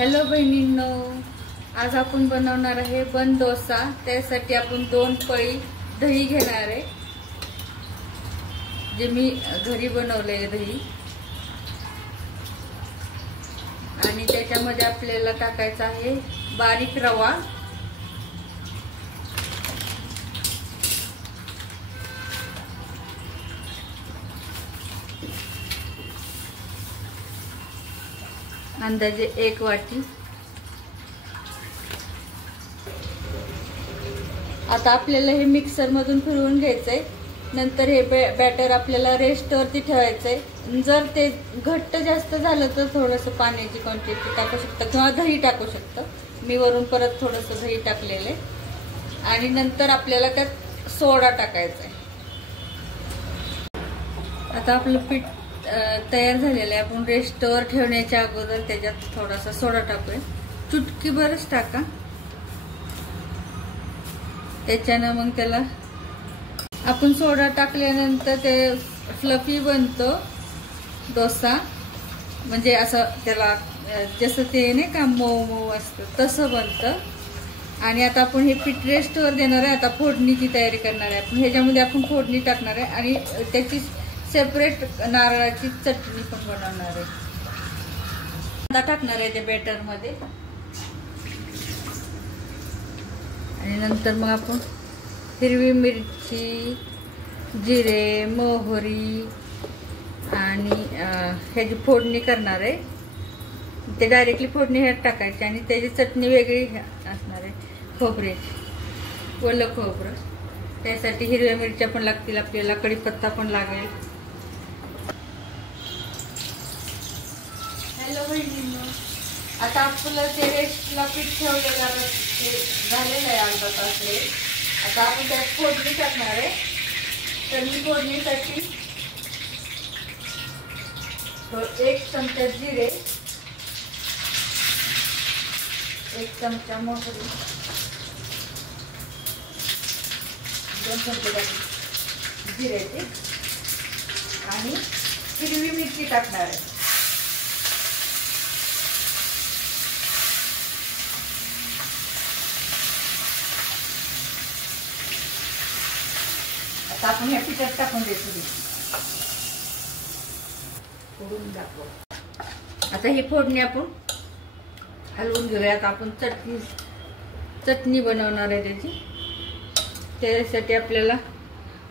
Hello बहिणींनो, आज आपण बनवणार आहे बन डोसा। त्यासाठी आपण 2 पळी दही घेणार आहे, जे मी घरी बनवले दही। आणि त्याच्यामध्ये आपल्याला टाकायचा आहे बारीक रवा, अंदाजे 1 वाटी। आता आपल्याला हे मिक्सर मधून फिरवून घ्यायचंय। नंतर हे बॅटर आपल्याला रेस्टवरती ठेवायचंय। जर ते घट्ट जास्त झालं तर थोडंसं पाण्याची क्वांटिटी टाकू शकता किंवा दही टाकू शकता। मी वरून परत थोडंसं दही टाकलेले। आणि नंतर आपल्याला त्यात सोडा टाकायचा आहे। आता आपलं पीठ तयार झालेलं आहे। आपण रेस्टवर ठेवण्याच्या अगोदर त्याच्यात थोडासा सोडा टाकूया, चुटकी भरच टाका। त्याच्यानं मग त्याला आपण सोडा टाकल्यानंतर ते फ्लफी बनतो डोसा, म्हणजे असं त्याला जसं ते नाही का मऊ मऊ असतं तसं बनतं। आणि आता आपण हे पीठ रेस्टवर देणार आहे। आता फोडणीची तयारी करणार आहे आपण। ह्याच्यामध्ये आपण फोडणी टाकणार आहे आणि त्याची सेपरेट नारळाची चटणी पण बनवणार आहे। कांदा टाकणार आहे त्या बॅटर मध्ये। आणि नंतर मग आपण हिरवी मिरची, जिरे, मोहरी आणि ह्याची फोडणी करणार आहे। ते डायरेक्टली फोडणी ह्यात टाकायची आणि त्याची चटणी वेगळी असणार आहे, खोबऱ्याची, ओलं खोबरं। त्यासाठी हिरव्या मिरच्या पण लागतील आपल्याला, कढीपत्ता पण लागेल। हॅलो बहिणींनो, आता आपलं ते रेस्टला पीठ ठेवलेलं झालेलं आहे अर्धा तास। आता आपण त्यात फोडणी टाकणार आहे। तर मी फोडणीसाठी 1 चमचा जिरे, 1 चमचा मोहरी, 2 चमचे जिऱ्याचे आणि हिरवी मिरची टाकणार आहे। आता आपण ह्या पिठात टाकून द्यायचं, फोडून दाखव। आता ही फोडणी आपण हलवून घेऊया। आता आपण चटणी बनवणार आहे त्याची। त्यासाठी आपल्याला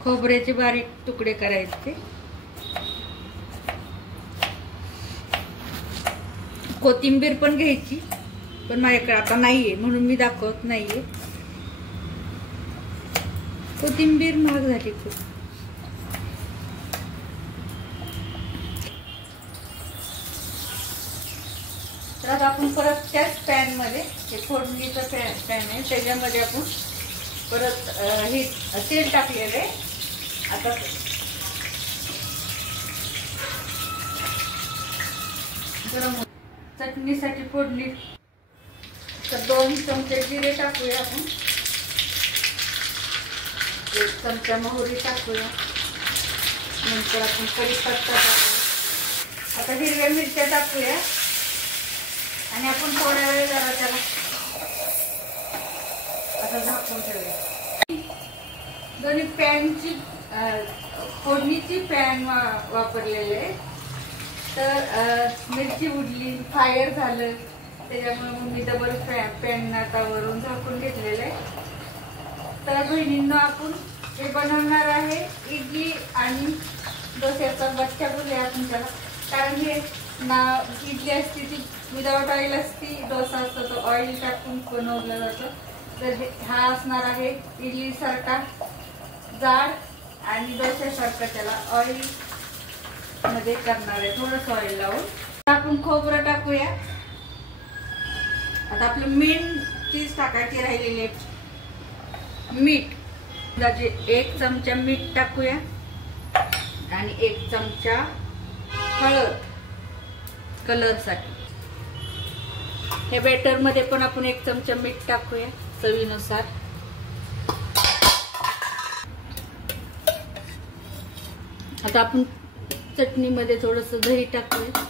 खोबऱ्याचे बारीक तुकडे करायचे, कोथिंबीर पण घ्यायची, पण माझ्याकडे आता नाहीये म्हणून मी दाखवत नाहीये। कोथिंबीर महाग झाली खूप। तर आपण परत त्याच पॅन मध्ये, हे फोडणीचं पॅन आहे, त्याच्यामध्ये आपण परत हे तेल टाकलेलं आहे। आता गरम चटणीसाठी फोडणी तर 2 चमचे जिरे टाकूया आपण, 1 चमचा मोहरी टाकूया, नंतर आपण कढीपत्ता टाकूया। आता हिरव्या मिरच्या टाकूया आणि आपण थोड्या वेळ जरा त्याला आता झाकून ठेवूया। दोन्ही पॅनची फोडणीची पॅन वापरलेले, तर मिरची उडली, फायर झालं, त्याच्यामुळे मी डबल पॅन नातावरून झाकून घेतलेलं आहे। तर बहिणींनो, आपण हे बनवणार आहे इडली आणि डोस्याचा बच्चा बोलूया आपण त्याला। कारण हे इडली असते ती विदाउट ऑइल असती, डोसा असतो तो ऑइल टाकून बनवलं जातं। तर हा असणार आहे इडली सारखा जाड आणि डोस्यासारखा त्याला ऑइल मध्ये करणार आहे, थोडंसं ऑइल लावून। आपण खोबरं टाकूया। आता आपलं मेन चीज टाकायची राहिलेली आहे, मीठ। 1 चमचा मीठ टाकूया आणि 1 चमचा हळद कलर साठी। हे बॅटर मध्ये पण आपण 1 चमचा मीठ टाकूया चवीनुसार। आता आपण चटणीमध्ये थोडंसं दही टाकूया।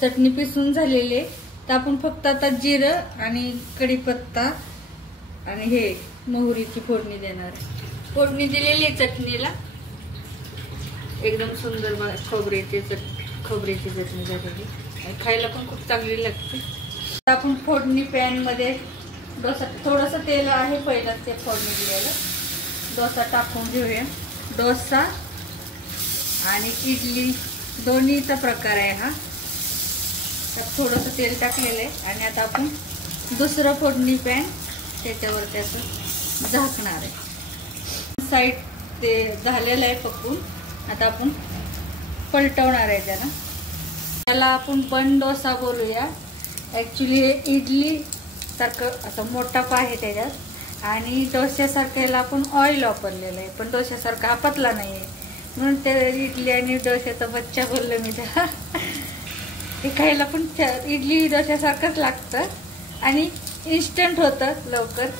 चटणी पिसून झालेली. तर आपण फक्त आता जिरं आणि कढीपत्ता आणि हे मोहरीची फोडणी देणार. फोडणी दिलेली आहे चटणीला, एकदम सुंदर खोबऱ्याची चटणी झालेली आणि खायला पण खूप चांगली लागते. आपण फोडणी पॅन मध्ये डोसा, थोडंसं तेल आहे पहिलाच ते फोडणी दिलेलं. डोसा टाकून घेऊया. डोसा आणि इडली दोन्हीचा प्रकार आहे हा. त्यात थोडंसं तेल टाकलेलं आहे आणि आता आपण दुसरं फोडणी पॅन त्याच्यावर त्याचं झाकणार आहे. साईड ते झालेलं आहे पकवून. आता आपण पलटवणार आहे त्याला आपण बन डोसा बोलूया. ॲक्च्युली हे इडली सारखं असं मोठा आहे त्याच्यात आणि डोश्यासारखं याला आपण ऑइल वापरलेलं आहे, पण डोश्यासारखा हा पतला नाही आहे म्हणून ते इडली आणि डोश्याचा बच्चा बोललं मी त्याला. हे खायला पण इडली डोश्यासारखंच लागतं आणि इन्स्टंट होतं लवकर.